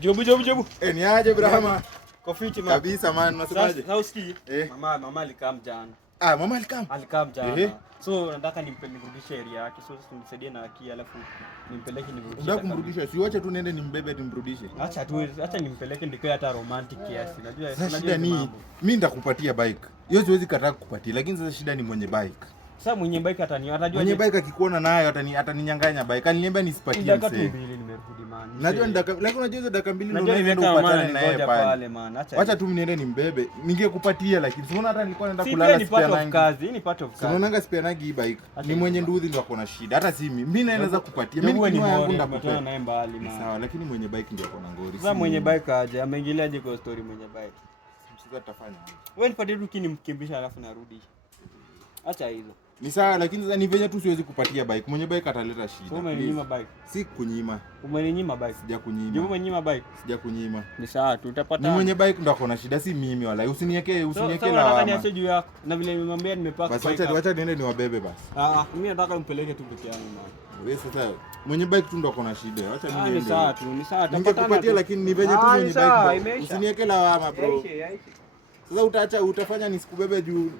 Jobu. Ni aje Brahma? Kofiti man. Kabisa man, unasemaje? Sasa usikii? Mama alikam jana. Mama alikam? Alikam jana. So nataka nimrudishe area yake. So nisaidie na haki alafu nimpeleke nimrudishe. Unataka kumrudisha? Si wacha tu niende nimbebe nimrudishe. Acha nimpeleke ndiko hata romantic kiasi. Unajua shida ni mimi nitakupatia bike. Hiyo siwezi kataa kukupatia, lakini sasa shida ni mwenye bike. Sasa mwenye bike atajua mwenye bike akikuona nayo ataninyang'anya bike. Aliniambia nisipatie mse. Dakika 2 nimerudi man. Najua lakini unajua hizo dakika 2 ndio unaenda upatane naye pale. Acha tu niende nimbebe. Ningekupatia lakini unaona hata nilikuwa naenda kulala spare nangi. Kazi, ni part of kazi. Unaonanga spare nangi bike. Ni mwenye nduthi ndio akona shida. Hata si mimi naweza kupatia. Mimi ni yangu ndakupea naye mbali man. Sawa, lakini mwenye bike ndio akona ngori. Sasa mwenye bike aje ameingiliaje kwa story mwenye bike? Sasa tutafanya. Wewe nipatie tu kinimkimbisha alafu narudi. Acha hizo. Ni sawa lakini sasa ni venye tu siwezi kupatia bike. Mwenye bike ataleta shida. Wewe umeninyima bike. Si kunyima. Umeninyima bike. Sijakunyima. Wewe umeninyima bike. Sijakunyima. Ni sawa tu utapata. Ni mwenye bike ndo akona shida si mimi wala. Usiniweke la. Nataka niache juu yako. Na vile nimemwambia nimepaka bike. Basi acha niende niwabebe basi. Mimi nataka nimpeleke tu peke yangu man. Wewe sasa mwenye bike tu ndo akona shida. Acha niende. Ni sawa tu. Ningekupatia lakini ni venye tu mwenye bike. Usiniweke lawama bro. Sasa utafanya nisikubebe juu